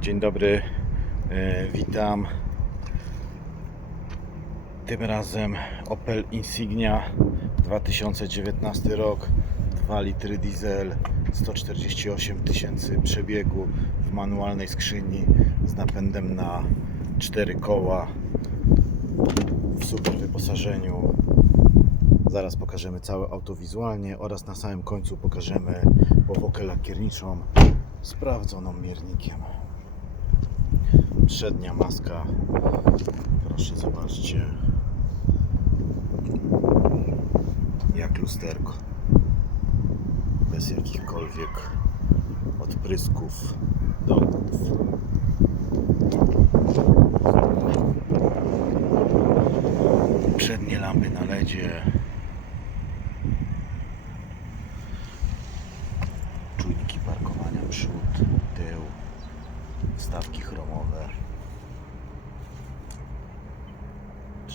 Dzień dobry, e, witam. Tym razem Opel Insignia 2019 rok, 2 litry diesel, 148 tysięcy przebiegu w manualnej skrzyni z napędem na 4 koła w super wyposażeniu. Zaraz pokażemy całe auto wizualnie oraz na samym końcu pokażemy powłokę lakierniczą sprawdzoną miernikiem. Przednia maska. Proszę zobaczcie. Jak lusterko. Bez jakichkolwiek odprysków, dołków. Przednie lampy na ledzie.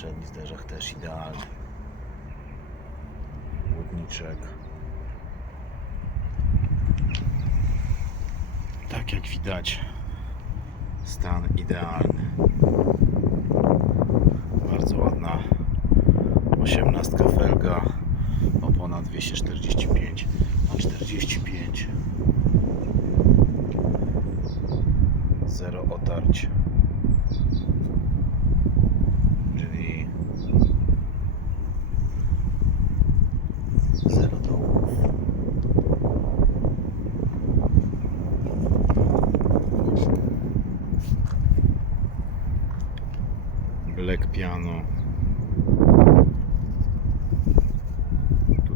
Przedni zderzak też idealny. Łodniczek. Tak jak widać, stan idealny. Bardzo ładna osiemnastka felga opona 245 na 45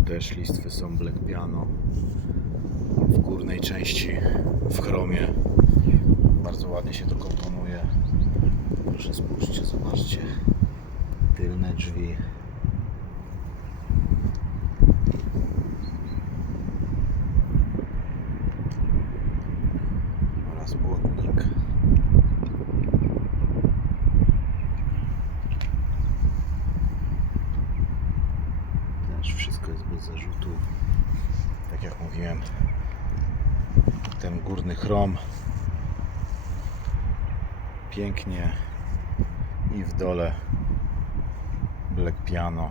też listwy są black piano w górnej części w chromie bardzo ładnie się to komponuje. Proszę spójrzcie, zobaczcie. Tylne drzwi. Oraz błotnik. Też wszystko jest bez zarzutu. Tak jak mówiłem, ten górny chrom pięknie i w dole black piano.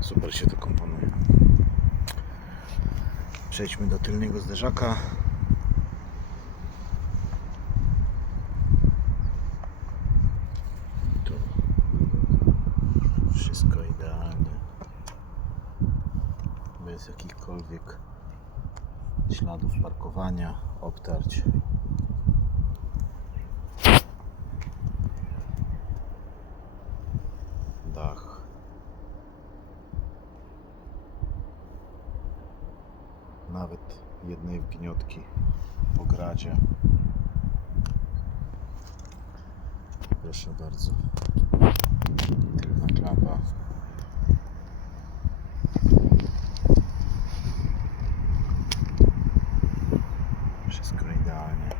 Super się to komponuje. Przejdźmy do tylnego zderzaka tu wszystko idealnie bez jakichkolwiek śladów parkowania obtarć dach. Nawet jednej wgniotki po gradzie. Proszę bardzo. Tylna klapa. Wszystko idealnie.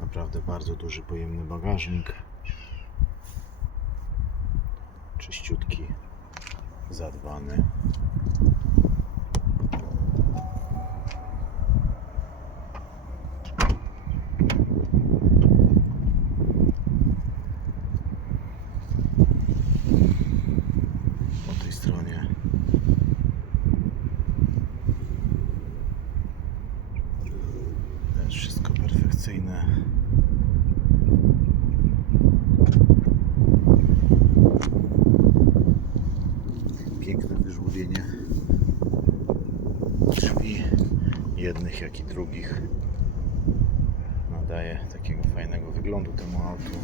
Naprawdę bardzo duży, pojemny bagażnik. Czyściutki, zadbany. Po tej stronie też wszystko perfekcyjne. Wyżłobienie drzwi jednych jak i drugich nadaje takiego fajnego wyglądu temu autu.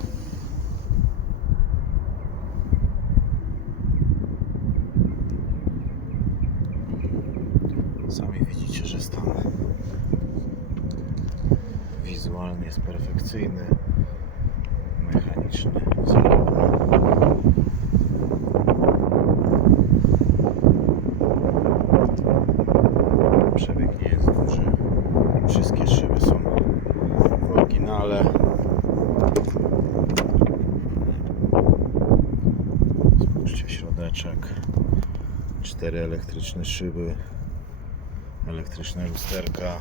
Sami widzicie, że stan wizualnie jest perfekcyjny, mechaniczny, wzorowy. Przebieg nie jest duży. Wszystkie szyby są w oryginale. Spójrzcie w środeczek. Cztery elektryczne szyby. Elektryczne lusterka.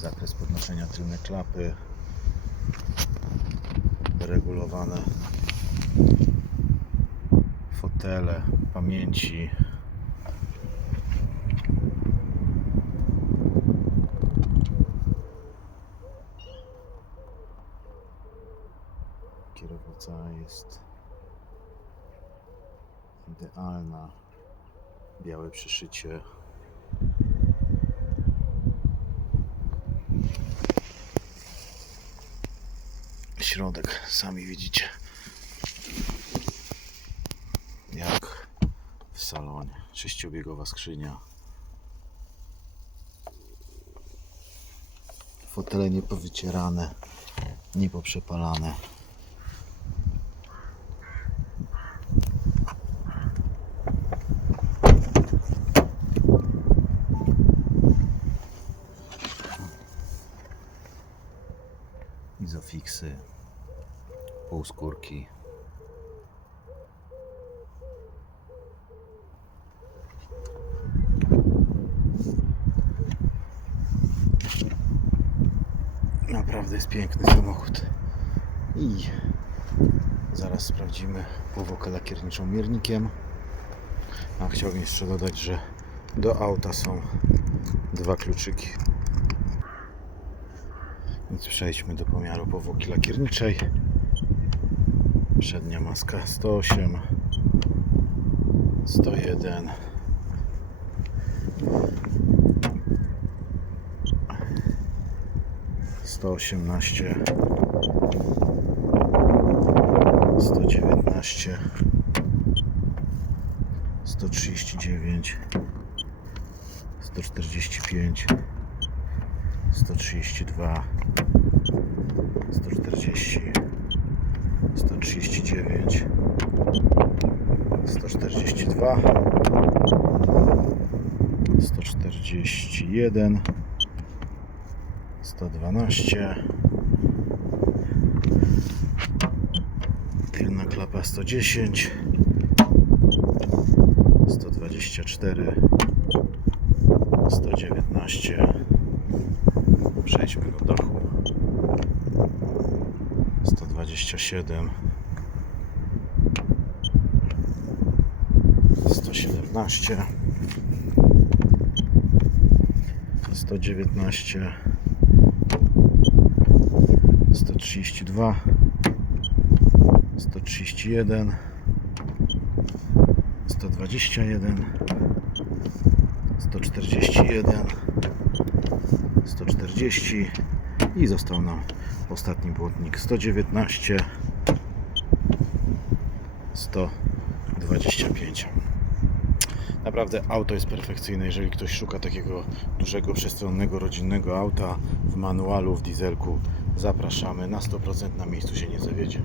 Zakres podnoszenia tylnej klapy. Regulowane fotele, pamięci. Kierownica jest idealna. Białe przyszycie. Środek, sami widzicie. Jak w salonie. Sześciobiegowa skrzynia. Fotele niepowycierane, niepoprzepalane. Izofiksy, półskórki. Naprawdę jest piękny samochód. I zaraz sprawdzimy powłokę lakierniczą miernikiem. A chciałbym jeszcze dodać, że do auta są dwa kluczyki. Więc przejdźmy do pomiaru powłoki lakierniczej. Przednia maska 108, 101, sto osiemnaście, sto dziewiętnaście, sto trzydzieści dziewięć, sto czterdzieści pięć, 132 140 139 142 141 112 tylna klapa 110 124 119 przejdźmy do dachu. 127 117 119 132 131 121 141 140 i został nam ostatni błotnik 119 125 Naprawdę auto jest perfekcyjne, jeżeli ktoś szuka takiego dużego, przestronnego, rodzinnego auta w manualu, w dieselku. Zapraszamy, na 100% na miejscu się nie zawiedzie.